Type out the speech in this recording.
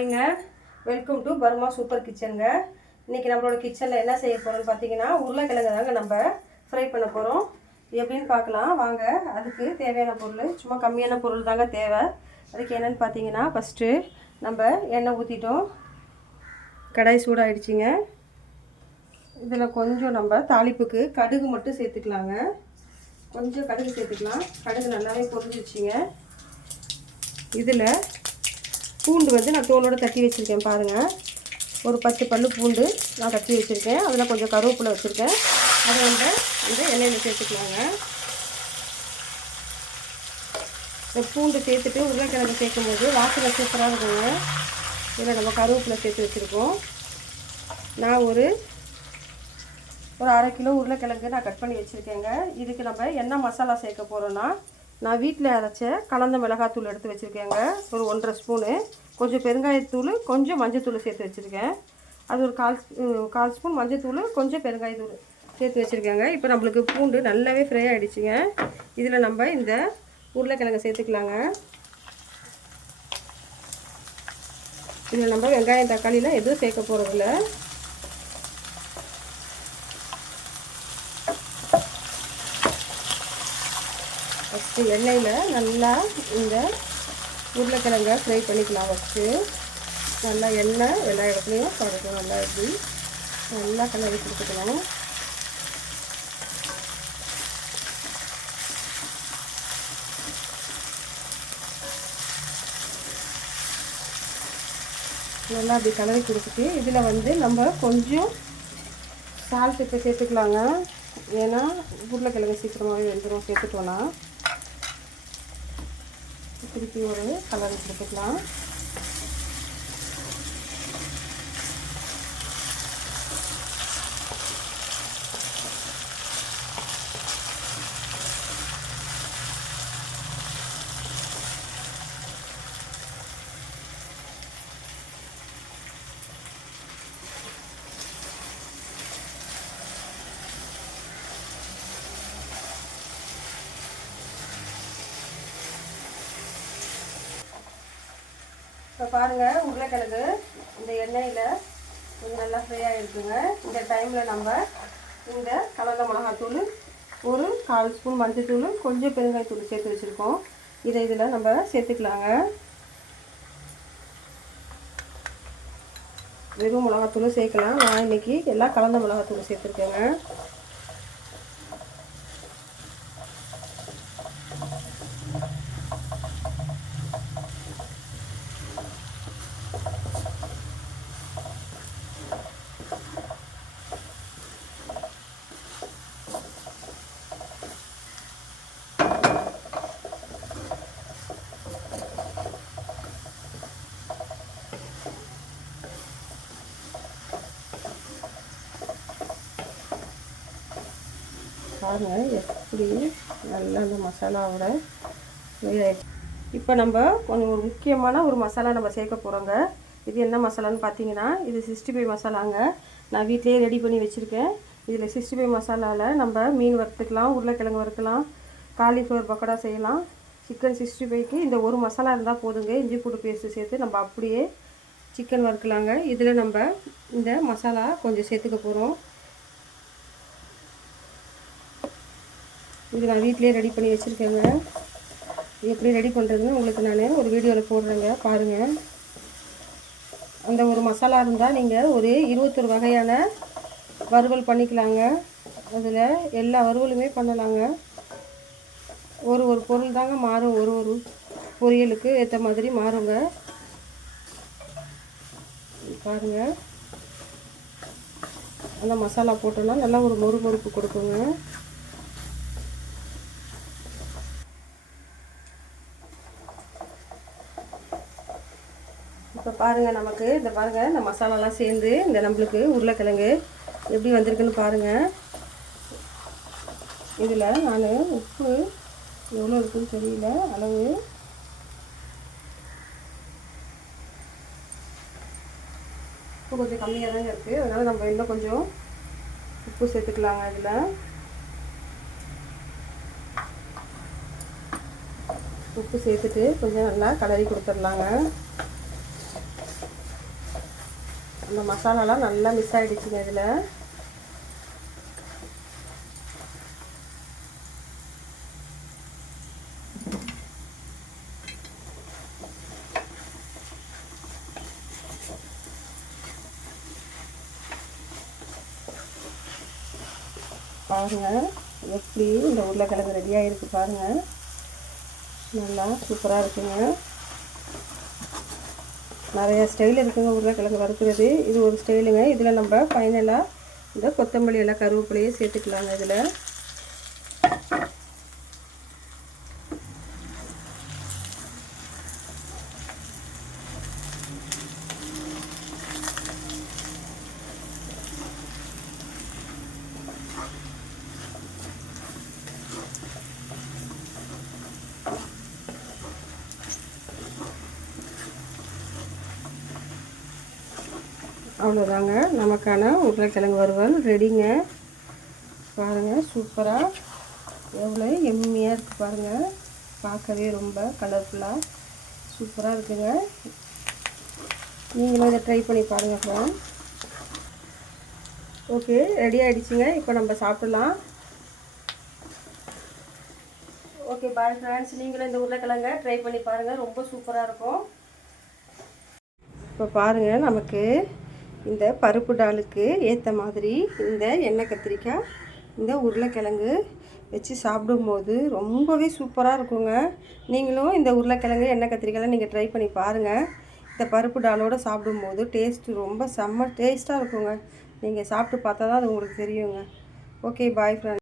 ஹாய்ங்க, welcome to Burma super கிச்சனுங்க. இன்றைக்கி நம்மளோட கிச்சனில் என்ன செய்ய போகிறோம்னு பார்த்தீங்கன்னா, உருளைக்கிழங்கு தாங்க நம்ம ஃப்ரை பண்ண போகிறோம். எப்படின்னு பார்க்கலாம் வாங்க. அதுக்கு தேவையான பொருள் சும்மா கம்மியான பொருள் தாங்க தேவை. அதுக்கு என்னென்னு பார்த்தீங்கன்னா, ஃபஸ்ட்டு நம்ம எண்ணெய் ஊற்றிட்டோம், கடாய் சூடாகிடுச்சிங்க. இதில் கொஞ்சம் நம்ம தாளிப்புக்கு கடுகு மட்டும் சேர்த்துக்கலாங்க. கொஞ்சம் கடுகு சேர்த்துக்கலாம். கடுகு நல்லாவே பொரிஞ்சிச்சிங்க. இதில் பூண்டு வந்து நான் தோலோடு தட்டி வச்சுருக்கேன் பாருங்கள். ஒரு 10 பல்லு பூண்டு நான் தட்டி வச்சுருக்கேன். அதில் கொஞ்சம் கருவேப்பிலை வச்சுருக்கேன். அதை வந்து அந்த எண்ணெயில் சேர்த்துக்கலாங்க. இந்த பூண்டு சேர்த்துட்டு உருளைக்கிழங்கு சேர்க்கும் போது வாசனை சூப்பராக இருக்குங்க. இதில் நம்ம கருவேப்பிலை சேர்த்து வச்சுருக்கோம். நான் ஒரு 1/2 கிலோ உருளைக்கிழங்கு நான் கட் பண்ணி வச்சுருக்கேங்க. இதுக்கு நம்ம என்ன மசாலா சேர்க்க போகிறோன்னா, நான் வீட்டில் அரைச்ச கலந்த மிளகாத்தூள் எடுத்து வச்சுருக்கேங்க. ஒரு 1.5 ஸ்பூனு, கொஞ்சம் பெருங்காயத்தூள், கொஞ்சம் மஞ்சத்தூள் சேர்த்து வச்சுருக்கேன். அது ஒரு கால் ஸ்பூன் மஞ்சத்தூள், கொஞ்சம் பெருங்காயத்தூள் சேர்த்து வச்சுருக்கேங்க. இப்போ நம்மளுக்கு பூண்டு நல்லாவே ஃப்ரை ஆகிடுச்சிங்க. இதில் நம்ம இந்த உருளைக்கிழங்கை சேர்த்துக்கலாங்க. இதில் நம்ம வெங்காயம் தக்காளிலாம் எதுவும் சேர்க்க போகிறதில்ல. ஃபஸ்ட்டு எண்ணெயில் நல்லா இந்த உருளைக்கிழங்கை ஃப்ரை பண்ணிக்கலாம். ஃபஸ்ட்டு நல்லா எண்ணெய் எல்லா இடத்துலையும் படுக்கும். நல்லா இப்படி நல்லா கிளறி கொடுத்துக்கலாம். நல்லா அப்படி கிளறி கொடுத்துட்டு இதில் வந்து நம்ம கொஞ்சம் சால்ட் இப்போ சேர்த்துக்கலாங்க. ஏன்னா உருளைக்கிழங்கு சீக்கிரமாகவே வெந்துடும். சேர்த்துட்டோன்னா திருப்பி ஒரு கலர் கொடுத்துக்கலாம். இப்போ பாருங்கள், உருளைக்கிழங்கு இந்த எண்ணெயில் கொஞ்சம் நல்லா ஃப்ரை ஆகிருக்குங்க. இந்த டைமில் நம்ம இந்த கலந்த மிளகாத்தூள், ஒரு 1/4 ஸ்பூன் மஞ்சத்தூள், கொஞ்சம் பெருங்காயத்தூள் சேர்த்து வச்சுருக்கோம். இதை இதில் நம்ம சேர்த்துக்கலாங்க. வெறும் மிளகாத்தூளும் சேர்க்கலாம். நான் இன்றைக்கி எல்லாம் கலந்த மிளகாத்தூள் சேர்த்துருக்கேங்க. பாருங்கள் எப்படி நல்லா அந்த மசாலாவோட இப்போ நம்ம கொஞ்சம் ஒரு முக்கியமான ஒரு மசாலா நம்ம சேர்க்க போகிறோங்க. இது என்ன மசாலான்னு பார்த்தீங்கன்னா, இது 65 மசாலாங்க. நான் வீட்டிலேயே ரெடி பண்ணி வச்சுருக்கேன். இதில் 65 மசாலாவில் நம்ம மீன் வறுத்துக்கலாம், உருளைக்கிழங்கு வறுக்கலாம், காலிஃப்ளவர் பக்கோடா செய்யலாம். சிக்கன் 65க்கு இந்த ஒரு மசாலா இருந்தால் போதுங்க. இஞ்சி பூண்டு பேஸ்ட்டு சேர்த்து நம்ம அப்படியே சிக்கன் வறுக்கலாங்க. இதில் நம்ம இந்த மசாலா கொஞ்சம் சேர்த்துக்க போகிறோம். இது நான் வீட்டிலே ரெடி பண்ணி வச்சுருக்கேங்க. எப்படி ரெடி பண்ணுறதுன்னு உங்களுக்கு நான் ஒரு வீடியோவில் போடுறேங்க, பாருங்கள். அந்த ஒரு மசாலா இருந்தால் நீங்கள் ஒரு 21 வகையான வறுவல் பண்ணிக்கலாங்க. அதில் எல்லா வறுவலுமே பண்ணலாங்க. ஒரு பொருள் தாங்க மாறும், ஒரு பொரியலுக்கு ஏற்ற மாதிரி மாறுங்க. பாருங்கள், அந்த மசாலா போட்டோன்னா நல்லா ஒரு மொறுமொறுப்பு கொடுக்குங்க. இப்போ பாருங்கள், நமக்கு இந்த பாருங்கள் இந்த மசாலாலாம் சேர்ந்து இந்த நம்மளுக்கு உருளைக்கிழங்கு எப்படி வந்திருக்குன்னு பாருங்கள். இதில் நான் உப்பு எவ்வளோ இருக்குதுன்னு தெரியல, அளவு உப்பு கொஞ்சம் கம்மியாக தாங்க இருக்குது. அதனால் நம்ம இன்னும் கொஞ்சம் உப்பு சேர்த்துக்கலாங்க. இதில் உப்பு சேர்த்துட்டு கொஞ்சம் நல்லா கலரி கொடுத்துடலாங்க. இந்த மசாலாலாம் நல்லா மிக்ஸ் ஆகிடுச்சுங்க இதில். பாருங்கள் எப்படி இந்த உருளைக்கிழங்கு ரெடியாக இருக்குது பாருங்கள். நல்லா சூப்பராக இருக்குங்க. நிறைய ஸ்டைல் இருக்குங்க உருளைக்கிழங்கு வறுக்கிறது. இது ஒரு ஸ்டைலுங்க. இதில் நம்ம ஃபைனலாக இந்த கொத்தமல்லி எல்லாம் கருவேப்பிலையே சேர்த்துக்கலாங்க இதில். அவ்வளோதாங்க, நமக்கான உருளைக்கிழங்கு வறுவல் ரெடிங்க. பாருங்கள் சூப்பராக எவ்வளோ எம்மியாக இருக்குது பாருங்கள். பார்க்கவே ரொம்ப கலர்ஃபுல்லாக சூப்பராக இருக்குங்க. நீங்களும் இதை ட்ரை பண்ணி பாருங்கள் ஃப்ரெண்ட். Okay, ready ஆகிடுச்சிங்க. இப்போ நம்ம சாப்பிடலாம். ஓகே பாய் ஃப்ரெண்ட்ஸ், நீங்களும் இந்த உருளைக்கிழங்கை ட்ரை பண்ணி பாருங்கள். ரொம்ப சூப்பராக இருக்கும். இப்போ பாருங்கள், நமக்கு இந்த பருப்பு டாலுக்கு ஏற்ற மாதிரி இந்த எண்ணெய் கத்திரிக்காய் இந்த உருளைக்கிழங்கு வச்சு சாப்பிடும்போது ரொம்பவே சூப்பராக இருக்குங்க. நீங்களும் இந்த உருளைக்கிழங்கு எண்ணெய் கத்திரிக்காயெலாம் நீங்கள் ட்ரை பண்ணி பாருங்கள். இந்த பருப்பு டாலோடு சாப்பிடும்போது டேஸ்ட்டு ரொம்ப செம்ம டேஸ்ட்டாக இருக்குங்க. நீங்கள் சாப்பிட்டு பார்த்தா தான் அது உங்களுக்கு தெரியுங்க. Okay bye friends.